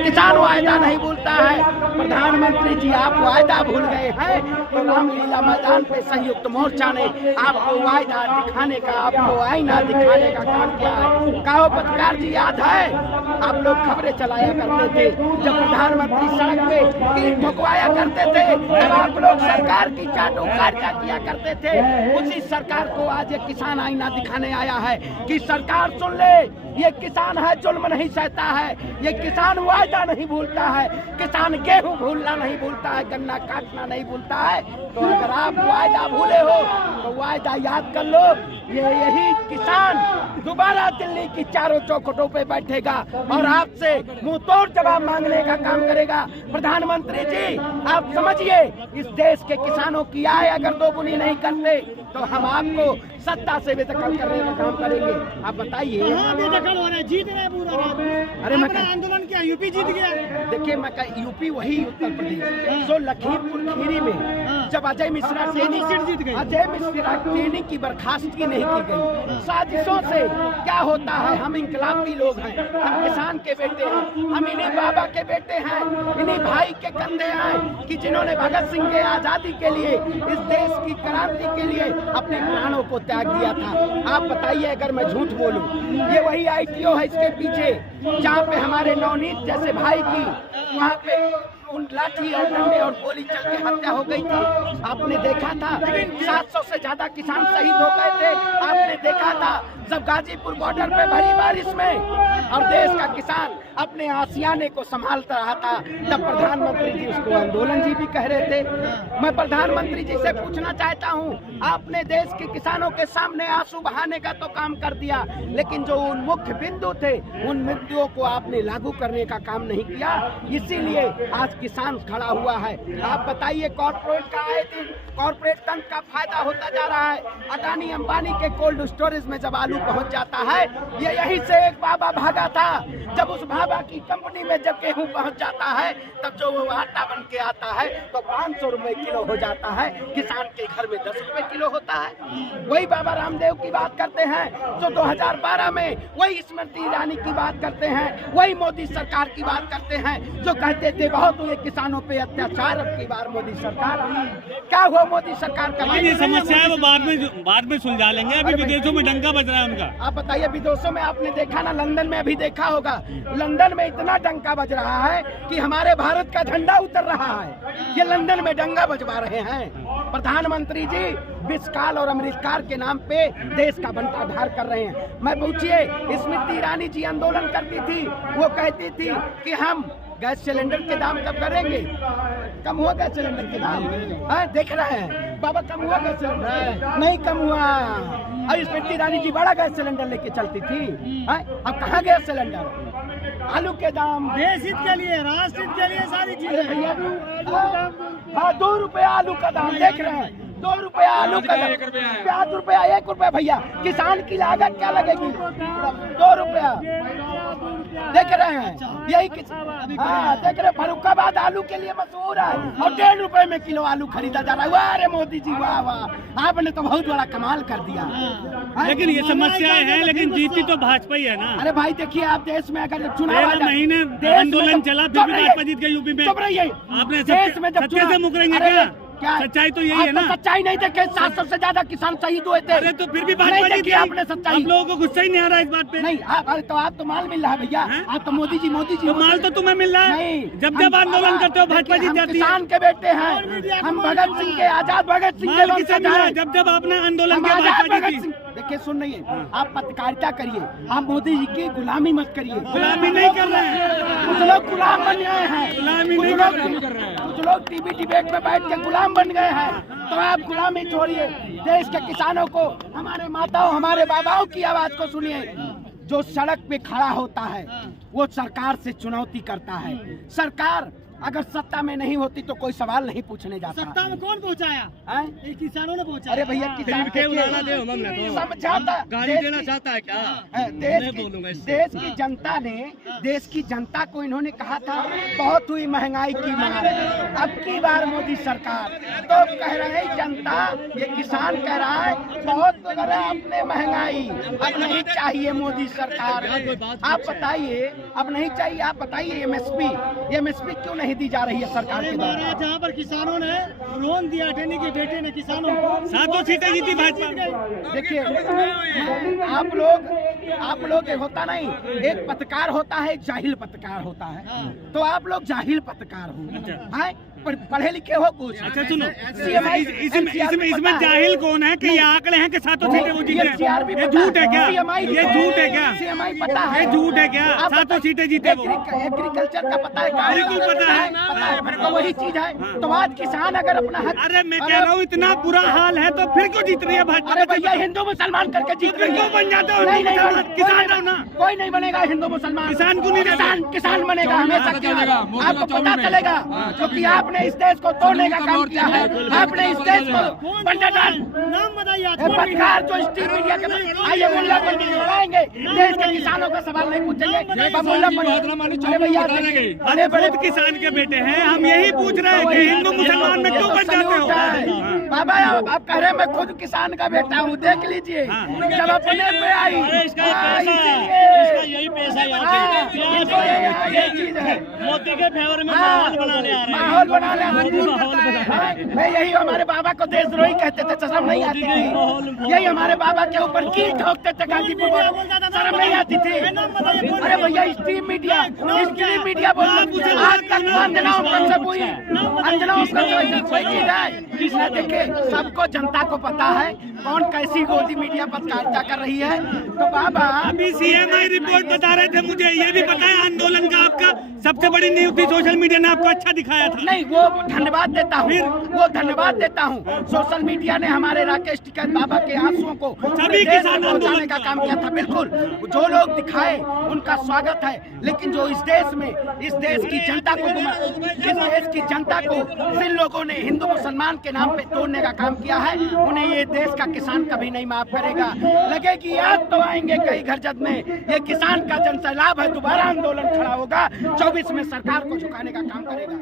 किसान वायदा नहीं भूलता है। प्रधानमंत्री जी आप वायदा भूल गए हैं तो रामलीला मैदान पे संयुक्त मोर्चा ने आपको वायदा दिखाने का, आपको आईना दिखाने का काम किया है। कहो पत्रकार जी याद है आप लोग खबरें चलाया करते थे जब प्रधानमंत्री सड़क पे ईंट ठोकवाया करते थे तब आप लोग सरकार की चाटुकारिता किया करते थे। उसी सरकार को आज ये किसान आईना दिखाने आया है कि सरकार सुन ले, ये किसान है जुल्म नहीं सहता है, ये किसान वायदा नहीं भूलता है, किसान गेहूं भूलना नहीं भूलता है, गन्ना काटना नहीं भूलता है। तो अगर आप वायदा भूले हो तो वायदा याद कर लो, यही किसान दोबारा दिल्ली की चारों चौखटों पे बैठेगा और आपसे मुंह तोड़ जवाब मांगने का काम करेगा। प्रधानमंत्री जी आप समझिए, इस देश के किसानों की आय अगर दोगुनी नहीं करते तो हम आपको सत्ता से बेदखल करने का काम करेंगे। आप बताइए बेदखल हो रहा है, जीत रहे पूरा। अरे मैं आंदोलन किया, यूपी जीत गया। देखिए मैं यूपी वही उत्तर प्रदेश जो लखीमपुर खीरी में जब अजय मिश्रा सीट जीत गई, अजय मिश्रा ट्रेनिंग की बर्खास्तगी नहीं की गई। साजिशों से क्या होता है, हम इंकलाबी लोग हैं, हम किसान के बेटे हैं, हम इन्हीं बाबा के बेटे हैं, इन्हीं भाई के कंधे हैं कि जिन्होंने भगत सिंह के आजादी के लिए, इस देश की क्रांति के लिए अपने प्राणों को त्याग दिया था। आप बताइए अगर मैं झूठ बोलूं, ये वही ITO है इसके पीछे जहाँ पे हमारे नवनीत जैसे भाई की वहाँ पे उन लाठी और डंडे और गोली चल के हत्या हो गई थी। आपने देखा था 700 से ज्यादा किसान शहीद हो गए थे। आपने देखा था जब गाजीपुर बॉर्डर पे भरी बारिश में और देश का किसान अपने आसियाने को संभालता रहा था, तब प्रधानमंत्री जी उसको आंदोलन जी भी कह रहे थे। मैं प्रधानमंत्री जी से पूछना चाहता हूँ, आपने देश के किसानों के सामने आंसू बहाने का तो काम कर दिया, लेकिन जो उन मुख्य बिंदु थे उन बिंदुओं को आपने लागू करने का काम नहीं किया, इसीलिए आज किसान खड़ा हुआ है। आप बताइए कॉर्पोरेट का आए दिन कॉर्पोरेट तंत्र का फायदा होता जा रहा है। अडानी अंबानी के कोल्ड स्टोरेज में जब आलू पहुंच जाता है, ये यहीं से एक बाबा भागा था, जब उस बाबा की कंपनी में जब गेहूं पहुंच जाता है तब जो वो आटा बन के आता है तो 500 रुपए किलो हो जाता है, किसान के घर में 10 रुपए किलो होता है। वही बाबा रामदेव की बात करते हैं जो 2012 में, वही स्मृति ईरानी की बात करते हैं, वही मोदी सरकार की बात करते हैं जो कहते थे बहुत हुए किसानों पे अत्याचार, अब की बार मोदी सरकार। क्या हुआ मोदी सरकार का? ये समस्या है वो बाद में सुलझा लेंगे, अभी विदेशों में डंका बज रहा है उनका। आप बताइए विदेशों में आपने देखा ना, लंदन में अभी देखा होगा, लंदन में इतना डंका बज रहा है कि हमारे भारत का झंडा उतर रहा है, ये लंदन में डंका बजवा रहे हैं। प्रधानमंत्री जी विश्वकाल और अमृतकाल के नाम पे देश का बंटाढार कर रहे हैं। मैं पूछिए, स्मृति ईरानी जी आंदोलन करती थी, वो कहती थी कि हम गैस सिलेंडर के दाम कब करेंगे, कम हुआ गैस सिलेंडर के दाम, देख रहे हैं बाबा कम हुआ गैस सिलेंडर, नहीं कम हुआ। और स्मृति ईरानी जी बड़ा गैस सिलेंडर लेके चलती थी, अब कहाँ गैस सिलेंडर? आलू के दाम देश हित के लिए, राष्ट्र हित के लिए सारी चीजें भैया, 2 रुपए आलू का दाम देख रहे हैं, 2 रुपया आलू का दाम, 5 रुपया 1 रुपया। भैया किसान की लागत क्या लगेगी? 2 रुपया देख रहे हैं, यही देख रहे। फरुखाबाद आलू के लिए मशहूर है और 1.5 रुपए में किलो आलू खरीदा जा रहा है। वाह रे मोदी जी, वाह वाह, आपने तो बहुत बड़ा कमाल कर दिया। लेकिन ये समस्याएं हैं, लेकिन जीती तो भाजपा ही है ना। अरे भाई देखिए, आप देश में अगर चुनाव महीने आंदोलन चला फिर भी भाजपा जीत गई यूपी में। चुप रहिए, आपने देश में जब सत्य से मुकरेंगे क्या? सच्चाई तो यही है ना। सच्चाई नहीं देखे, 700 से ज्यादा किसान शहीद हुए थे। अरे तो फिर भी भाजपा जीत गई। आपने सच्चाई, आप लोगों को गुस्सा ही नहीं आ रहा इस बात पे। नहीं तो आप तो माल मिल रहा है भैया, आप तो मोदी जी तो माल तो तुम्हें मिल रहा है। नहीं, जब आंदोलन करते हो भाजपा जीत जाती है। किसान के बेटे हैं हम, भगत सिंह के, आजाद भगत सिंह के लोग जब आपने आंदोलन किया भाजपा जीती। देखिए सुन रही है, आप पत्रकारिता करिए, आप मोदी जी की गुलामी मत करिए। गुलामी नहीं कर रहे हैं, कुछ लोग गुलाम बन गए हैं, गुलामी नहीं कर रहे हैं। कुछ लोग टीवी डिबेट में बैठ के गुलाम बन गए हैं, तो आप गुलामी छोड़िए। देश के किसानों को, हमारे माताओं हमारे बाबाओं की आवाज को सुनिए। जो सड़क पे खड़ा होता है वो सरकार से चुनौती करता है। सरकार अगर सत्ता में नहीं होती तो कोई सवाल नहीं पूछने जाता। सत्ता में कौन पहुंचाया? हैं? ये किसानों ने पहुंचाया। अरे भैया किसान समझाता गाली देना चाहता है क्या? देश की जनता ने, देश की जनता को इन्होंने कहा था बहुत हुई महंगाई की मार, अब की बार मोदी सरकार तो कह रहे जनता, ये किसान कह रहा है बहुत करा आपने महंगाई, अब नहीं चाहिए मोदी सरकार। आप बताइए, अब नहीं चाहिए, आप बताइए एमएसपी क्यों नहीं दी जा रही है सरकार के द्वारा? जहाँ पर किसानों ने लोन दिया, टेनी के बेटे ने किसानों को 7 सीटें जीती भाजपा। देखिए आप लोग एक होता नहीं, एक पत्रकार होता है, एक जाहिल पत्रकार होता है, तो आप लोग जाहिल पत्रकार हो, हैं? पढ़े लिखे हो कुछ? अच्छा सुनो, इसमें जाहिल कौन है कि ये आंकड़े हैं कि 7 सीटें वो जीते हैं? ये झूठ है क्या? ये झूठ है क्या? CMI पता है? ये झूठ है क्या? 7 सीटें जीते वो? एग्रीकल्चर का पता है? बिल्कुल पता है। फिर तो वही चीज है। तो आज किसान अगर अपना हक, अरे मैं कह रहा हूँ इतना बुरा हाल है तो फिर क्यों जीत रही है भाजपा? अरे भैया हिंदू मुसलमान करके जीत रही है। क्यों बन जाते हो? नहीं, किसान रहो ना। कोई नहीं बनेगा हिंदू मुसलमान। किसान क्यों नहीं? किसान बनेगा हमेशा। आपको पता चलेगा क्योंकि आपने इस देश को तोड़ने का काम किया है। आपने इस देश को नाम बताइए। पत्रकार जो स्ट्रीम मीडिया के आइए मुल्ला पर आएंगे, देश के किसानों का सवाल नहीं पूछेंगे। मुल्ला अरे भैया अरे बड़े किसान के बेटे हैं, हम यही पूछ रहे हैं कि हिंदू मुसलमान में क्यों बन जाते हो? बाबा आप कह रहे हैं मैं खुद किसान का बेटा हूँ, देख लीजिए जब अपने पे आई यही पैसा ये चीज है, मोदी के फेवर में माहौल बनाने आ रहे हैं। माहौल बनाने मैं यही हमारे बाबा को देशद्रोही कहते थे, शर्म नहीं आती थी। यही हमारे बाबा के ऊपर कील ठोकते थे गाजीपुर में, शर्म नहीं आती थी। अरे भैया स्ट्रीम मीडिया बोल आज तक अंजनाओं कोई चीज है। देखिए सबको जनता को पता है कौन कैसी गोदी मीडिया पत्रकारिता कर रही है। तो बाबा अभी CMI रिपोर्ट बता रहे थे, मुझे ये भी पता है आंदोलन का आपका सबसे बड़ी न्यूज थी, सोशल मीडिया ने आपको अच्छा दिखाया था। नहीं वो धन्यवाद देता हूँ, सोशल मीडिया ने हमारे राकेश टिकैत बाबा के आंसुओं को सभी किसान पहुंचाने का काम किया था। बिल्कुल जो लोग दिखाए उनका स्वागत है, लेकिन जो इस देश में इस देश की जनता को जिन लोगों ने हिंदू मुसलमान के नाम पे तोड़ने का काम किया है, उन्हें ये देश का किसान कभी नहीं माफ करेगा। लगेगी याद तो आएंगे कई घर जद में, ये किसान का जन सैलाब है, दोबारा आंदोलन खड़ा होगा, 24 में सरकार को झुकाने का काम करेगा।